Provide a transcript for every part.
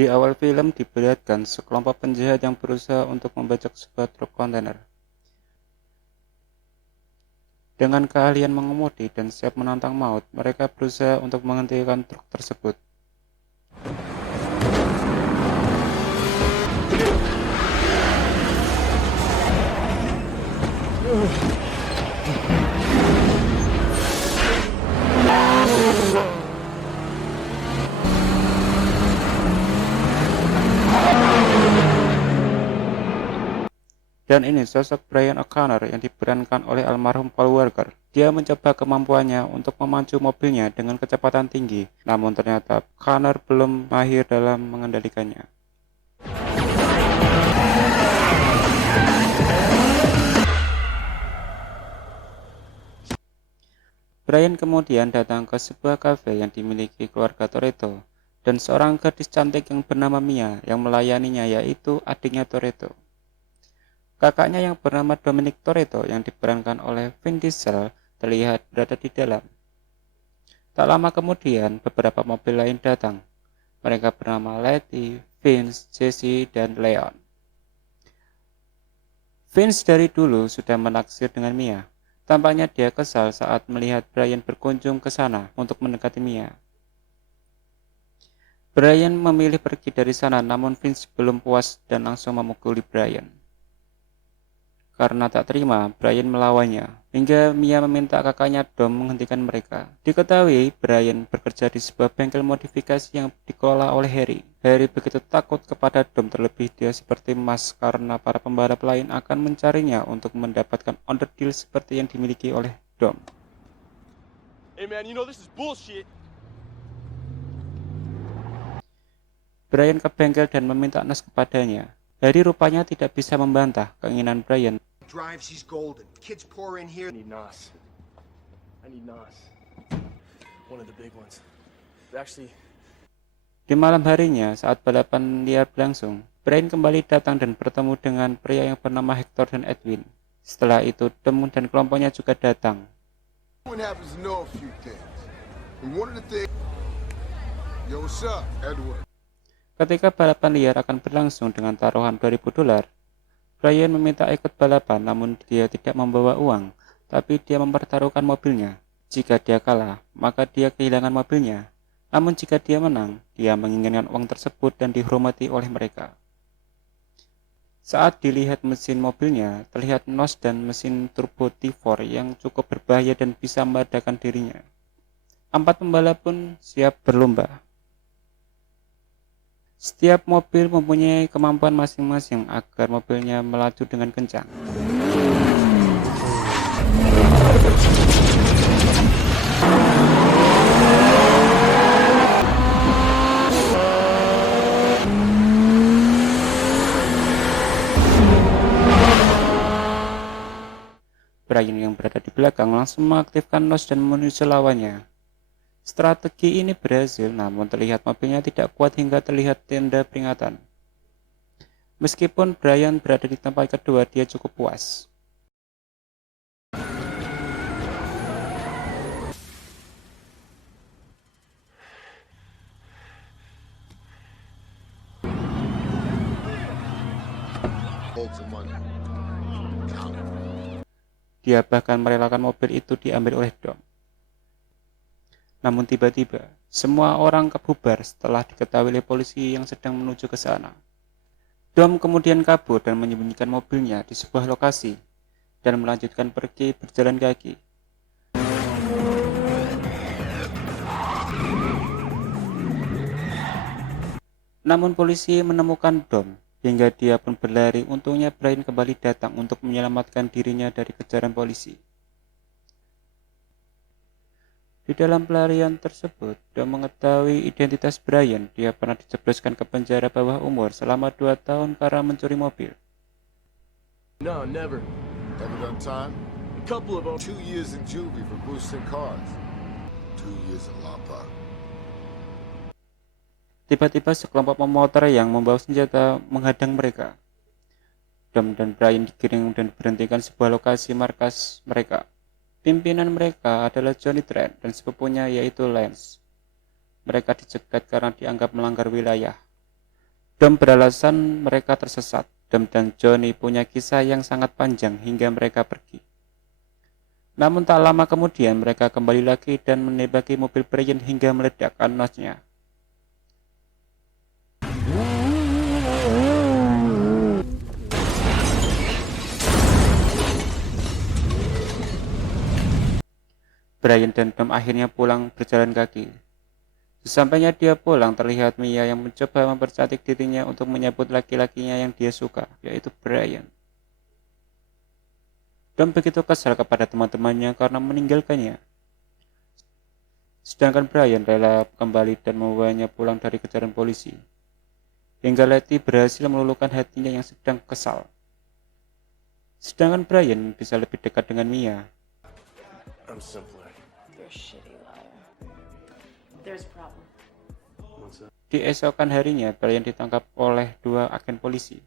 Di awal film diperlihatkan sekelompok penjahat yang berusaha untuk membajak sebuah truk kontainer. Dengan keahlian mengemudi dan siap menantang maut, mereka berusaha untuk menghentikan truk tersebut. Dan ini sosok Brian O'Connor yang diperankan oleh almarhum Paul Walker. Dia mencoba kemampuannya untuk memacu mobilnya dengan kecepatan tinggi, namun ternyata O'Connor belum mahir dalam mengendalikannya. Brian kemudian datang ke sebuah kafe yang dimiliki keluarga Toretto, dan seorang gadis cantik yang bernama Mia yang melayaninya, yaitu adiknya Toretto. Kakaknya yang bernama Dominic Toretto yang diperankan oleh Vin Diesel terlihat berada di dalam. Tak lama kemudian, beberapa mobil lain datang. Mereka bernama Letty, Vince, Jesse, dan Leon. Vince dari dulu sudah menaksir dengan Mia. Tampaknya dia kesal saat melihat Brian berkunjung ke sana untuk mendekati Mia. Brian memilih pergi dari sana, namun Vince belum puas dan langsung memukuli Brian. Karena tak terima, Brian melawannya, hingga Mia meminta kakaknya Dom menghentikan mereka. Diketahui, Brian bekerja di sebuah bengkel modifikasi yang dikelola oleh Harry. Harry begitu takut kepada Dom, terlebih dia seperti emas karena para pembalap lain akan mencarinya untuk mendapatkan underdeal seperti yang dimiliki oleh Dom. Hey man, you know this is bullshit. Brian ke bengkel dan meminta nas kepadanya. Harry rupanya tidak bisa membantah keinginan Brian. Drives, he's golden. Kids pour in here. I need Nas. One of the big ones. Actually, Di malam harinya, saat balapan liar berlangsung, Brian kembali datang dan bertemu dengan pria yang bernama Hector dan Edwin. Setelah itu, Dom dan kelompoknya juga datang. Everyone happens to know a few things. And one of the things... Yo, what's up, Edward? Ketika balapan liar akan berlangsung dengan taruhan $2.000, Brian meminta ikut balapan, namun dia tidak membawa uang, tapi dia mempertaruhkan mobilnya. Jika dia kalah, maka dia kehilangan mobilnya. Namun jika dia menang, dia menginginkan uang tersebut dan dihormati oleh mereka. Saat dilihat mesin mobilnya, terlihat nos dan mesin turbo T4 yang cukup berbahaya dan bisa meledakan dirinya. 4 pembalap pun siap berlomba. Setiap mobil mempunyai kemampuan masing-masing agar mobilnya melaju dengan kencang. Brian yang berada di belakang langsung mengaktifkan nos dan menyusul lawannya. Strategi ini berhasil, namun terlihat mobilnya tidak kuat hingga terlihat tanda peringatan. Meskipun Brian berada di tempat kedua, dia cukup puas. Hold some money. Count it. Dia bahkan merelakan mobil itu diambil oleh Dom. Namun tiba-tiba, semua orang kebubar setelah diketahui oleh polisi yang sedang menuju ke sana. Dom kemudian kabur dan menyembunyikan mobilnya di sebuah lokasi dan melanjutkan pergi berjalan kaki. Namun polisi menemukan Dom hingga dia pun berlari. Untungnya Brian kembali datang untuk menyelamatkan dirinya dari kejaran polisi. Di dalam pelarian tersebut, Dom mengetahui identitas Brian. Dia pernah dijebloskan ke penjara bawah umur selama 2 tahun karena mencuri mobil. no, never. Ever done time? A couple of them. 2 years in juvie for boosting cars. 2 years in La Paz. Tiba-tiba sekelompok pemotor yang membawa senjata menghadang mereka. Dom dan Brian digiring dan diberhentikan sebuah lokasi markas mereka. Pimpinan mereka adalah Johnny Trent dan sepupunya yaitu Lance. Mereka dicegat karena dianggap melanggar wilayah. Dom beralasan mereka tersesat. Dom dan Johnny punya kisah yang sangat panjang hingga mereka pergi. Namun tak lama kemudian mereka kembali lagi dan menembaki mobil Brian hingga meledakkan nosnya. Brian dan Dom akhirnya pulang berjalan kaki. Sesampainya dia pulang, terlihat Mia yang mencoba mempercantik dirinya untuk menyambut laki-lakinya yang dia suka, yaitu Brian. Dom begitu kesal kepada teman-temannya karena meninggalkannya. Sedangkan Brian rela kembali dan membawanya pulang dari kejaran polisi. Hingga Letty berhasil meluluhkan hatinya yang sedang kesal. Sedangkan Brian bisa lebih dekat dengan Mia. I'm simpler. You're a shitty liar. There's a problem. What's that? Di esokan harinya, Brian ditangkap oleh 2 agen polisi.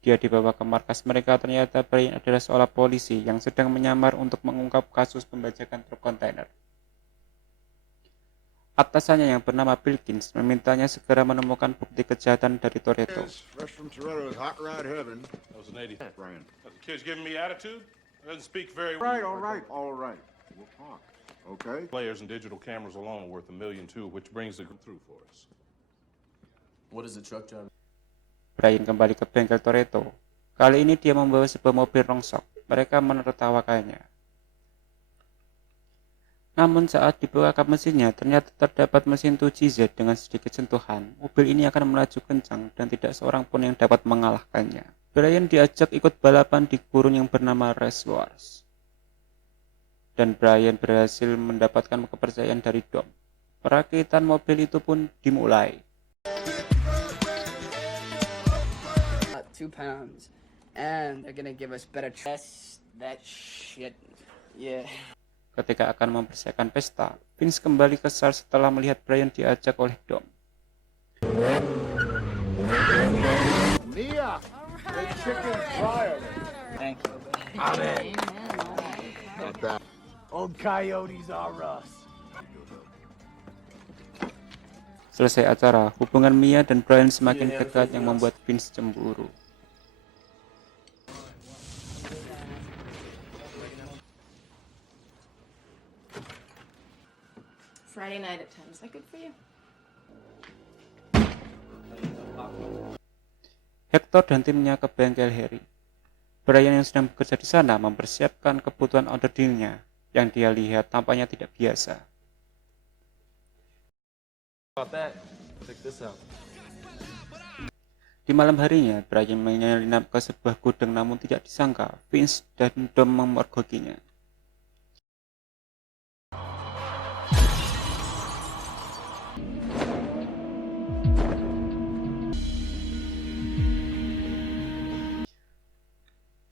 Dia dibawa ke markas mereka. Ternyata Brian adalah seorang polisi yang sedang menyamar untuk mengungkap kasus pembajakan truk kontainer. Atasannya yang bernama Bilkins memintanya segera menemukan bukti kejahatan dari Toretto. Fresh from Toretto is hot rod heaven. That was an 80. Brian. The kid's giving me attitude. Doesn't speak very All right, all right, all right. We'll talk. Okay? Players and digital cameras alone are worth $1 million too, which brings the through for us. What is the truck driver? Brian kembali ke bengkel Toretto. Kali ini dia membawa sebuah mobil rongsok. Mereka menertawakannya. Namun saat dibuka kap mesinnya, ternyata terdapat mesin 2GZ dengan sedikit sentuhan. Mobil ini akan melaju kencang dan tidak seorang pun yang dapat mengalahkannya. Brian diajak ikut balapan di gurun yang bernama Race Wars. Dan Brian berhasil mendapatkan kepercayaan dari Dom. Perakitan mobil itu pun dimulai. 2 pounds. And they're gonna give us better trust. That shit. Yeah. Ketika akan mempersiapkan pesta, Vince kembali kesal setelah melihat Brian diajak oleh Dom. Mia, the chicken fryer. Thank you. Not bad. Old coyotes are us. Selesai acara, hubungan Mia dan Brian semakin dekat yang membuat Vince cemburu. Friday night at 10. Is that good for you? Hector dan timnya ke bengkel Harry. Brian yang sedang bekerja di sana mempersiapkan kebutuhan order dealnya yang dia lihat tampaknya tidak biasa. About that, check this out. Di malam harinya, Brian menyelinap ke sebuah gudang namun tidak disangka Vince dan Dom memergokinya.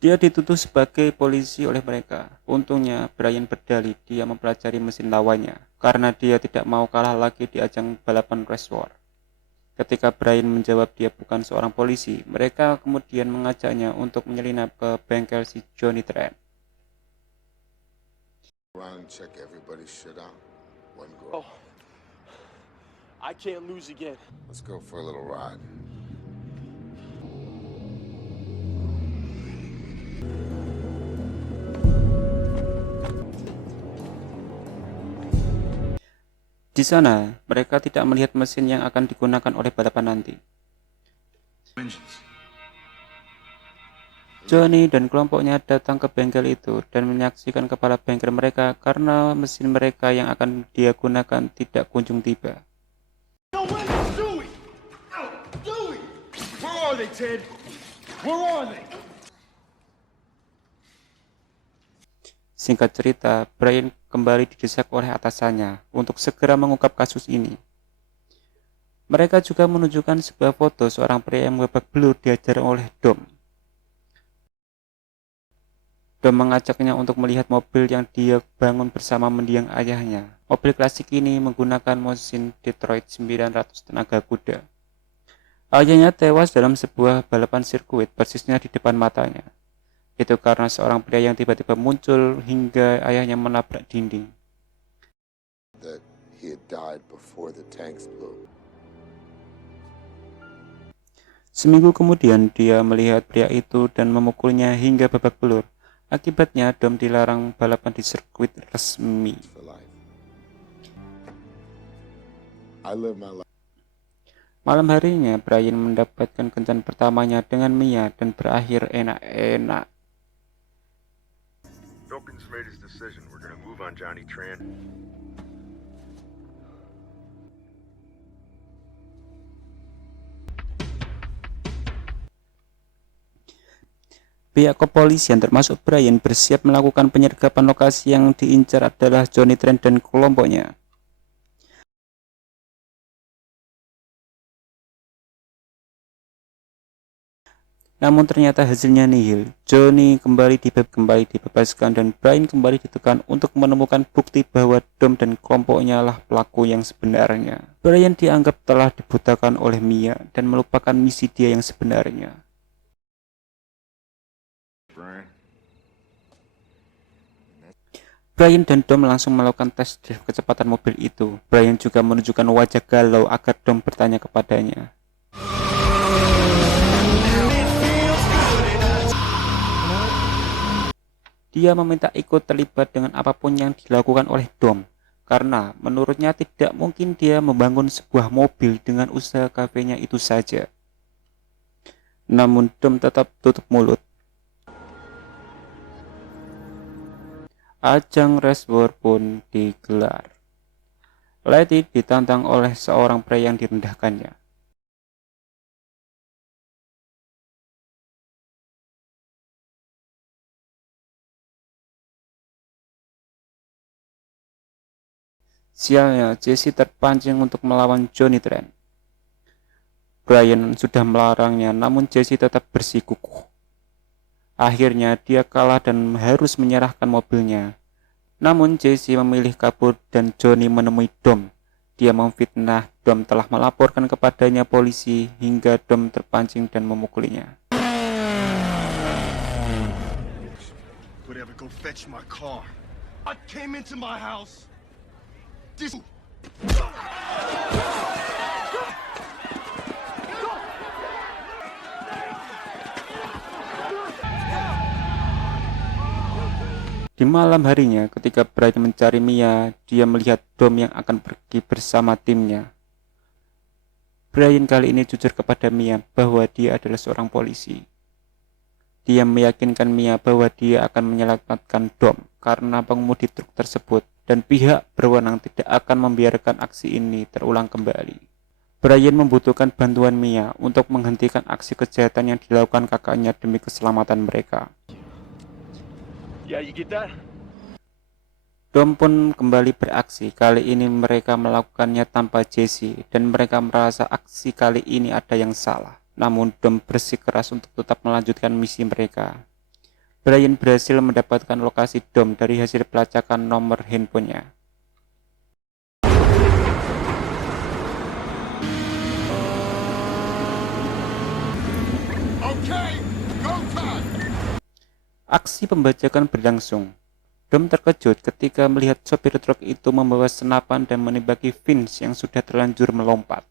Dia dituduh sebagai polisi oleh mereka. Untungnya, Brian berdalih dia mempelajari mesin lawannya karena dia tidak mau kalah lagi di ajang balapan Race War. Ketika Brian menjawab dia bukan seorang polisi, mereka kemudian mengajaknya untuk menyelinap ke bengkel si Johnny Trent. Around and check everybody's shit out. One girl. Oh, I can't lose again. Let's go for a little ride. Di sana, mereka tidak melihat mesin yang akan digunakan oleh balapan nanti. Johnny dan kelompoknya datang ke bengkel itu dan menyaksikan kepala bengkel mereka karena mesin mereka yang akan dia gunakan tidak kunjung tiba. Where are they, Ted? Where are they? Singkat cerita, Brian kembali didesak oleh atasannya untuk segera mengungkap kasus ini. Mereka juga menunjukkan sebuah foto seorang pria yang babak belur diajar oleh Dom. Dom mengajaknya untuk melihat mobil yang dia bangun bersama mendiang ayahnya. Mobil klasik ini menggunakan mesin Detroit 900 tenaga kuda. Ayahnya tewas dalam sebuah balapan sirkuit persisnya di depan matanya. Itu karena seorang pria yang tiba-tiba muncul hingga ayahnya menabrak dinding. That he had died before the tanks blew. Seminggu kemudian dia melihat pria itu dan memukulnya hingga babak belur. Akibatnya Dom dilarang balapan di sirkuit resmi. For life. I live my life. Malam harinya Brian mendapatkan kencan pertamanya dengan Mia dan berakhir enak-enak. Dawkins made his decision. We're gonna move on Johnny Tran. Pihak kepolisian termasuk Brian bersiap melakukan penyergapan lokasi yang diincar adalah Johnny Tran dan kelompoknya. Namun ternyata hasilnya nihil. Johnny kembali dibebaskan dan Brian kembali ditekan untuk menemukan bukti bahwa Dom dan kelompoknya lah pelaku yang sebenarnya. Brian dianggap telah dibutakan oleh Mia dan melupakan misi dia yang sebenarnya. Brian dan Dom langsung melakukan tes drive kecepatan mobil itu. Brian juga menunjukkan wajah galau agar Dom bertanya kepadanya. Dia meminta ikut terlibat dengan apapun yang dilakukan oleh Dom, karena menurutnya tidak mungkin dia membangun sebuah mobil dengan usaha kafenya itu saja. Namun Dom tetap tutup mulut. Ajang race war pun digelar. Letty ditantang oleh seorang pria yang direndahkannya. Sialnya, Jesse terpancing untuk melawan Johnny Tran. Brian sudah melarangnya, namun Jesse tetap bersikukuh. Akhirnya dia kalah dan harus menyerahkan mobilnya. Namun Jesse memilih kabur dan Johnny menemui Dom. Dia memfitnah Dom telah melaporkan kepadanya polisi hingga Dom terpancing dan memukulinya. Whatever, go fetch my car. I came into my house. This. Di malam harinya, ketika Brian mencari Mia, dia melihat Dom yang akan pergi bersama timnya. Brian kali ini jujur kepada Mia bahwa dia adalah seorang polisi. Dia meyakinkan Mia bahwa dia akan menyelamatkan Dom karena pengemudi truk tersebut dan pihak berwenang tidak akan membiarkan aksi ini terulang kembali. Brian membutuhkan bantuan Mia untuk menghentikan aksi kejahatan yang dilakukan kakaknya demi keselamatan mereka. Yeah, you get that? Dom pun kembali beraksi. Kali ini mereka melakukannya tanpa Jesse dan mereka merasa aksi kali ini ada yang salah. Namun Dom bersikeras untuk tetap melanjutkan misi mereka. Brian berhasil mendapatkan lokasi Dom dari hasil pelacakan nomor handphonenya. Okay, go time. Aksi pembajakan berlangsung. Dom terkejut ketika melihat sopir truk itu membawa senapan dan menembaki Vince yang sudah terlanjur melompat.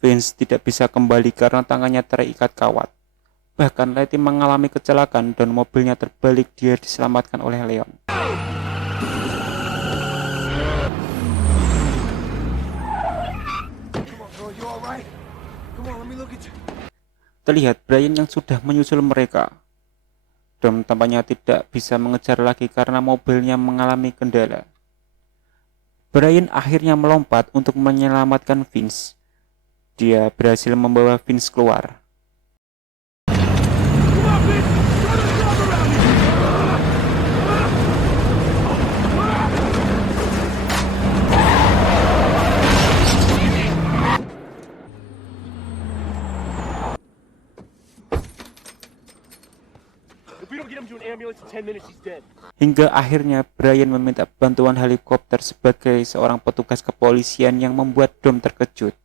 Vince tidak bisa kembali karena tangannya terikat kawat. Bahkan Letty mengalami kecelakaan dan mobilnya terbalik, dia diselamatkan oleh Leon. Terlihat Brian yang sudah menyusul mereka. Dom tampaknya tidak bisa mengejar lagi karena mobilnya mengalami kendala. Brian akhirnya melompat untuk menyelamatkan Vince. Dia berhasil membawa Vince keluar. Hingga akhirnya Brian meminta bantuan helikopter sebagai seorang petugas kepolisian yang membuat Dom terkejut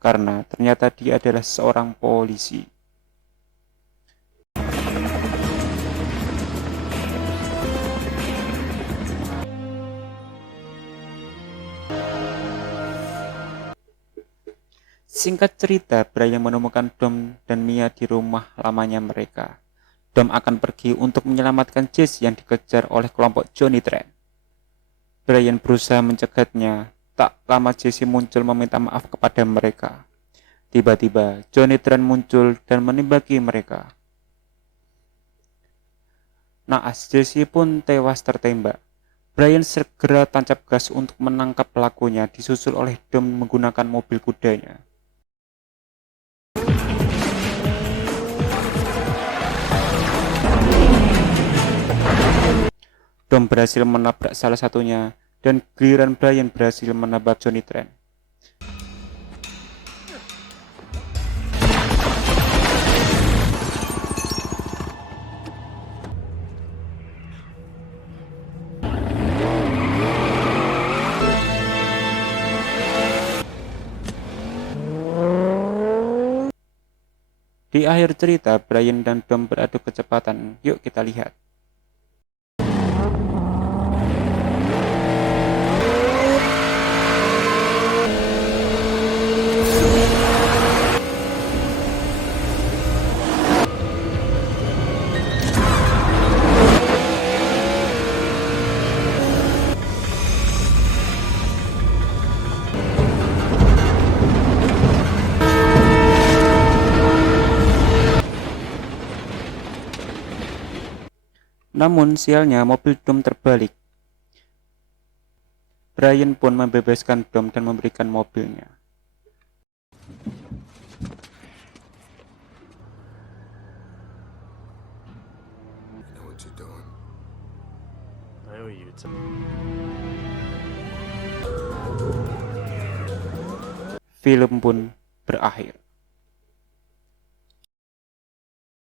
karena ternyata dia adalah seorang polisi. Singkat cerita, Brian menemukan Dom dan Mia di rumah lamanya mereka. Dom akan pergi untuk menyelamatkan Jesse yang dikejar oleh kelompok Johnny Trent. Brian berusaha mencegatnya. Tak lama Jesse muncul meminta maaf kepada mereka. Tiba-tiba Johnny Trent muncul dan menembaki mereka. Naas, Jesse pun tewas tertembak. Brian segera tancap gas untuk menangkap pelakunya, disusul oleh Dom menggunakan mobil kudanya. Dom berhasil menabrak salah satunya, dan giliran Brian berhasil menabrak Johnny Trent. Di akhir cerita, Brian dan Dom beradu kecepatan. Yuk kita lihat. Namun sialnya mobil Dom terbalik. Brian pun membebaskan Dom dan memberikan mobilnya. You know what you're doing. I owe you. Film pun berakhir.